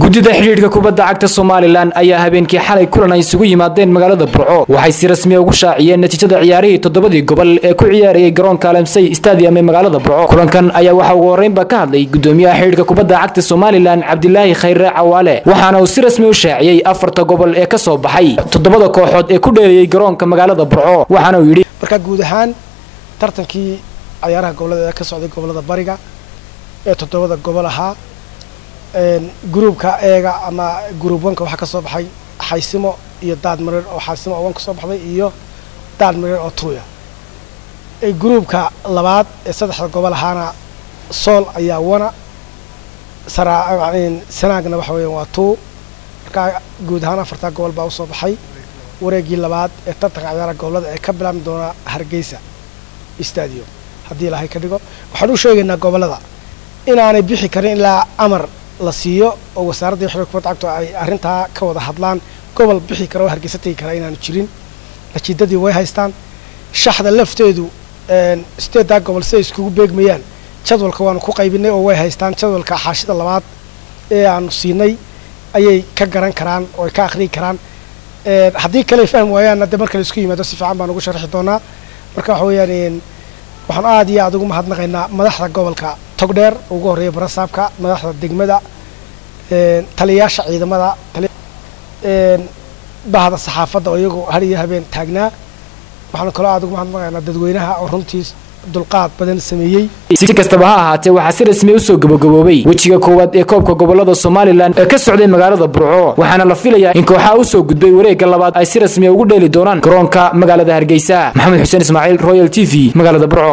gudida xiriirka kubadda cagta Soomaaliland ayaa habeenkii xalay kulan ay isugu yimaadeen magaalada Burco waxay si rasmi ah ugu shaaciyeen natiijada ciyaarihii 7 gobol ee ku ciyaarayay garoonka Alamsey Stadium ee magaalada Burco kulankan ayaa waxa ugu horeynba ka hadlay gudoomiyaha xiriirka kubadda cagta Soomaaliland Cabdilaahi Khayre Cawaale waxaana uu si rasmi u shaaciyay 4 gobol ee ka soo baxay 7 kooxood ee ku dheelayay garoonka magaalada Burco waxaana uu yiri marka guud ahaan tartankii ciyaaraha gobolada ka socday gobolada bariga ee 7 gobol ahaa groupka eega ama group 1 waxa ka soo baxay Xaysimo iyo Daad Mareer oo Xaysimo 1 ka soo baxday iyo Daad Mareer oo Tuuya groupka labaad ee 3 gobol ahaana Sool ayaa wana Sanaagna waxa weeyaan waa Tuu marka guud ahaan 4 gobol baa u soo baxay wareegii labaad ee tartanka ciyaaraha gobolada ee ka bilaabmi doona Hargeysa Stadium hadii Ilaahay ka dhigo waxaan u sheegaynaa gobolada inaanay bixi karin ilaa amar la siiyo oo wasaaradda xiriirka kubadda cagta ay arinta ka wada hadlaan gobol bixi karo Hargeysa tagi kara inaan jirin natiijadii way haystaan shaxda lafteedu steeda gobol say iskugu beegmayaan jadwalka waan ku qaybinay oo way haystaan jadwalka xaashida labaad ee aan siinay ayay ka garan karaan oo ka akhri karaan hadii kale faham waayaan marka la isku yimaado si fiican baan ugu sharxi doonaa marka waxa weeyaan waxaan aad iyo aad ugu mahadnaqaynaa madaxda gobolka Togdheer ugu horeeyay barasaabka madaxda degmada taliyaasha ciidamada bahda saxaafadda oo iyagu hariyo habeen taagnaa waxaan kala aad ugu mahadnaqaynaa dadweynaha oo runtii dulqaad badan sameeyay si kastaba ha ahaatee waxa si rasmi ah u soo gabagaboobay wajiga koowaad ee koobka gobolada Soomaaliland ee ka socday magaalada Burco waxaana la filayaa in kooxaha u soo gudbay wareegga labaad ay si rasmi ah ugu dheeli doonaan garoonka magaalada Hargeysa Maxamed Xuseen Ismaaciil Royal TV magaalada Burco.